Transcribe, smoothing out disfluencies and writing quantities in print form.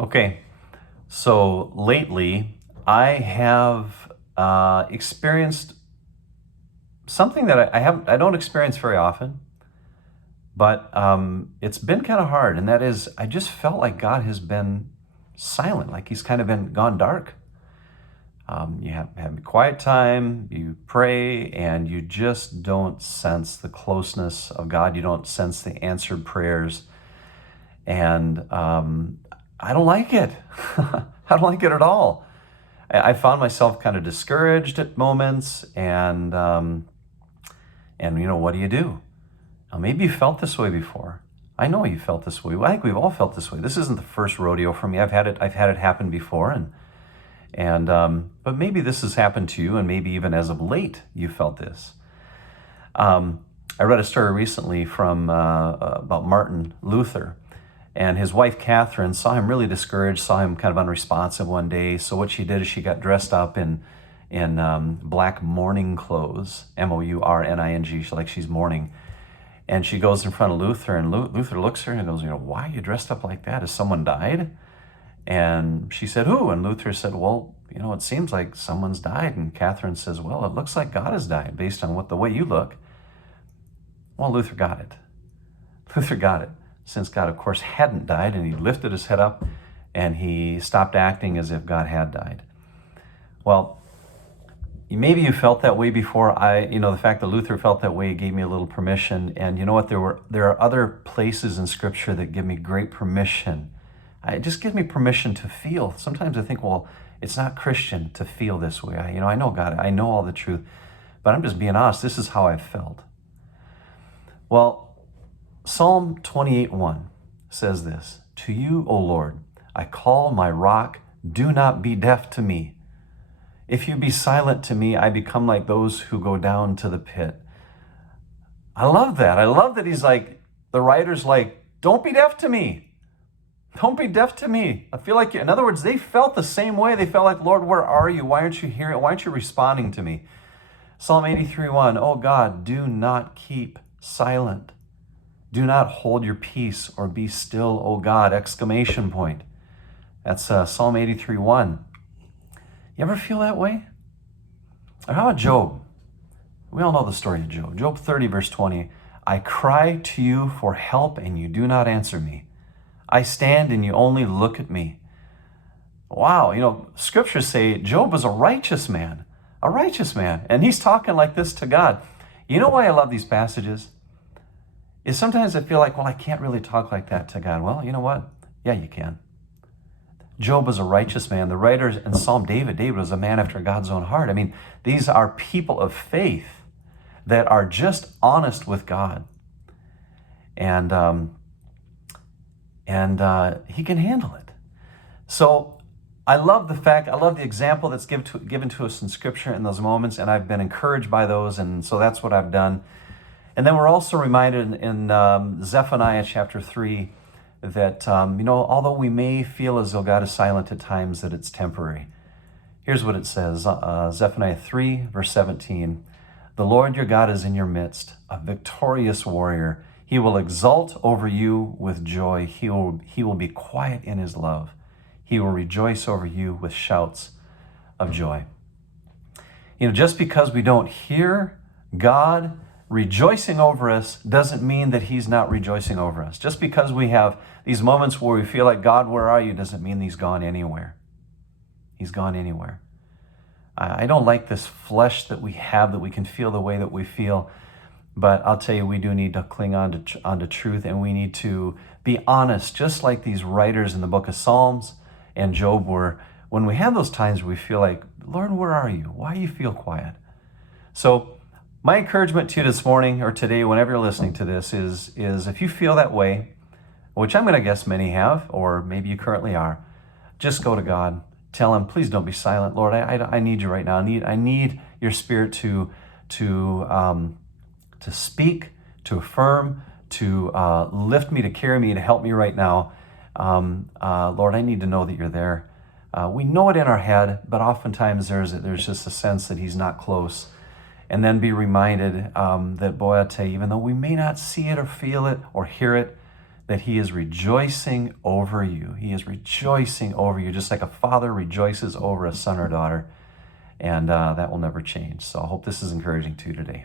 Okay, so lately I have experienced something that I don't experience very often, but it's been kind of hard, and that is I just felt like God has been silent, like He's kind of been gone dark. You have a quiet time, you pray, and you just don't sense the closeness of God. You don't sense the answered prayers, and I don't like it. I don't like it at all. I found myself kind of discouraged at moments, and what do? Now, maybe you felt this way before. I know you felt this way. I think we've all felt this way. This isn't the first rodeo for me. I've had it happen before, and but maybe this has happened to you, and maybe even as of late you felt this. I read a story recently from about Martin Luther, and his wife Catherine saw him really discouraged, saw him kind of unresponsive one day. So what she did is she got dressed up in black mourning clothes, mourning, like she's mourning. And she goes in front of Luther, and Luther looks at her and goes, why are you dressed up like that? Has someone died? And she said, who? And Luther said, well, it seems like someone's died. And Catherine says, well, it looks like God has died based on the way you look. Well, Luther got it. Luther got it. Since God, of course, hadn't died, and he lifted his head up and he stopped acting as if God had died. Well, maybe you felt that way before. The fact that Luther felt that way gave me a little permission. And you know what? There are other places in Scripture that give me great permission. It just gives me permission to feel. Sometimes I think, well, it's not Christian to feel this way. I know God. I know all the truth. But I'm just being honest. This is how I felt. Well, Psalm 28:1 says this, "To you, O Lord, I call my rock. Do not be deaf to me. If you be silent to me, I become like those who go down to the pit." I love that. I love that the writer's like, don't be deaf to me. Don't be deaf to me. I feel like, in other words, they felt the same way. They felt like, Lord, where are you? Why aren't you hearing? Why aren't you responding to me? Psalm 83:1, "Oh God, do not keep silent. Do not hold your peace or be still, O God!" Exclamation point. That's Psalm 83:1. You ever feel that way? Or how about Job? We all know the story of Job. Job 30, verse 20. "I cry to you for help, and you do not answer me. I stand, and you only look at me." Wow, scriptures say Job was a righteous man. A righteous man. And he's talking like this to God. You know why I love these passages? Is sometimes I feel like, well, I can't really talk like that to God. Well, you know what? Yeah, you can. Job was a righteous man. The writer in Psalm, David was a man after God's own heart. I mean, these are people of faith that are just honest with God. And he can handle it. So I love the example that's given to us in Scripture in those moments, and I've been encouraged by those, and so that's what I've done. And then we're also reminded in Zephaniah chapter 3 that, although we may feel as though God is silent at times, that it's temporary. Here's what it says, Zephaniah 3, verse 17. "The Lord your God is in your midst, a victorious warrior. He will exult over you with joy. He will be quiet in his love. He will rejoice over you with shouts of joy." Just because we don't hear God rejoicing over us doesn't mean that he's not rejoicing over us. Just because we have these moments where we feel like, God, where are you, doesn't mean he's gone anywhere. He's gone anywhere. I don't like this flesh that we have, that we can feel the way that we feel. But I'll tell you, we do need to cling on to truth, and we need to be honest, just like these writers in the book of Psalms and Job were. When we have those times where we feel like, Lord, where are you? Why do you feel quiet? So my encouragement to you this morning or today, whenever you're listening to this, is if you feel that way, which I'm going to guess many have, or maybe you currently are, just go to God. Tell him, please don't be silent. Lord, I need you right now. I need your Spirit to speak, to affirm, to lift me, to carry me, to help me right now. Lord, I need to know that you're there. We know it in our head, but oftentimes there's just a sense that he's not close. And then be reminded that, boy, I tell you, even though we may not see it or feel it or hear it, that he is rejoicing over you. He is rejoicing over you, just like a father rejoices over a son or daughter. And that will never change. So I hope this is encouraging to you today.